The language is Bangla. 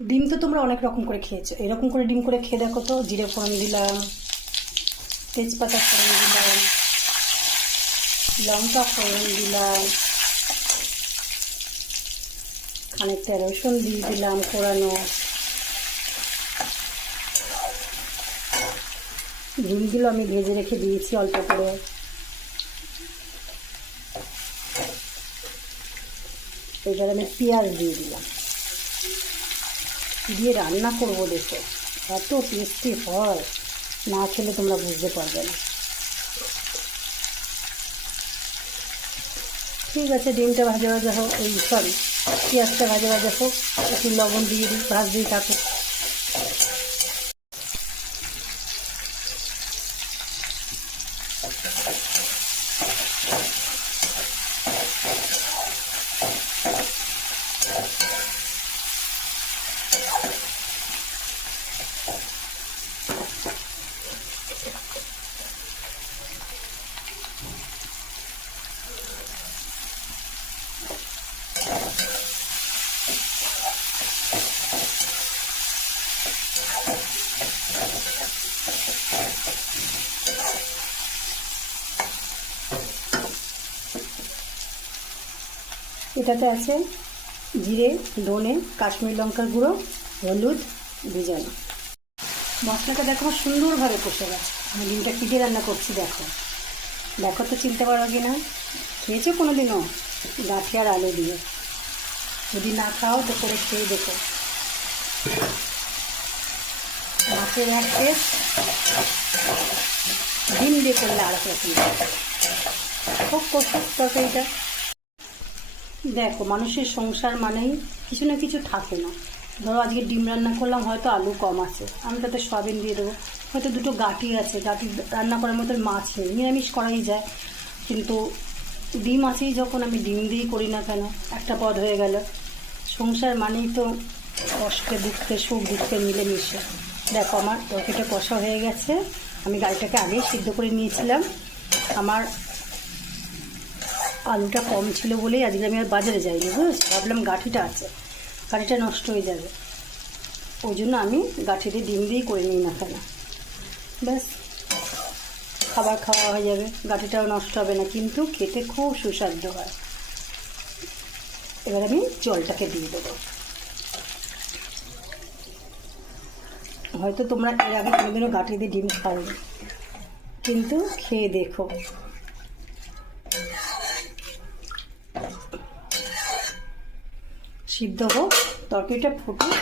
ডিম তো তোমরা অনেক রকম করে খেয়েছো, এরকম করে ডিম করে খেয়ে দেখো তো। জিরে ফোড়ন দিলাম, তেজপাতা ফোড়ন দিলাম, লঙ্কা ফোড়ন দিলাম, খানিকটা রসুন দিয়ে দিলাম কোড়ানো। ডিমগুলো আমি ভেজে রেখে দিয়েছি অল্প করে। এবার আমি পেঁয়াজ দিয়ে দিলাম, দিয়ে রান্না করবো। দেখো এত টেস্টি হয়, না খেলে তোমরা বুঝতে পারবে না। ঠিক আছে, ডিমটা ভাজা ভাজা হোক, সরি পেঁয়াজটা ভাজা ভাজা হোক, একটু লবণ দিয়ে দিই, ভাজতেই থাকুক। এটাতে আছে জিরে, ধনে, কাশ্মীর লঙ্কার গুঁড়ো, হলুদ, ভিজানো। মশলাটা দেখো সুন্দরভাবে কষে গেছে। আমি ডিমটা কী দিয়ে রান্না করছি দেখো, দেখো তো চিনতে পারো কি না। খেয়েছো কোনো দিনও গাঠি আর আলু দিয়ে? যদি না খাও তো করে খেয়ে দেখো। মাছের এক টেস্ট, ডিম দিয়ে করলে আর এক রকম। খুব কষুক তরকারিটা। দেখো মানুষের সংসার মানেই কিছু না কিছু থাকে না। ধরো আজকে ডিম রান্না করলাম, হয়তো আলু কম আছে, আমি তাতে সয়াবিন দিয়ে দেবো। হয়তো দুটো গাঁটি আছে, গাঁটি রান্না করার মতো মাছ নেই, নিরামিষ করাই যায়, কিন্তু ডিম আছেই যখন, আমি ডিম দিয়েই করি না কেন, একটা পদ হয়ে গেল। সংসার মানেই তো কষ্টে দুঃখে সুখ দুঃখে মিলেমিশে। দেখো আমার তরকারিটা কষা হয়ে গেছে। আমি গাড়িটাকে আগেই সিদ্ধ করে নিয়েছিলাম। আমার আলুটা কম ছিল বলেই আজকে আমি আর বাজারে যাইনি, বুঝেছি। ভাবলাম গাঁঠিটা আছে, গাঁঠিটা নষ্ট হয়ে যাবে, ওই জন্য আমি গাঁঠি দিয়ে ডিম দিয়েই করে নিই না কেন। ব্যাস, খাবার খাওয়া হয়ে যাবে, গাঁঠিটাও নষ্ট হবে না, কিন্তু খেতে খুব সুস্বাদু হয়। এবার আমি জলটাকে দিয়ে দেবো। হয়তো তোমরা এর আগে কোনোদিনও গাঁঠি দিয়ে ডিম খাওনি, কিন্তু খেয়ে দেখো। সিদ্ধ হোক, তরকারিটা ফুটুক,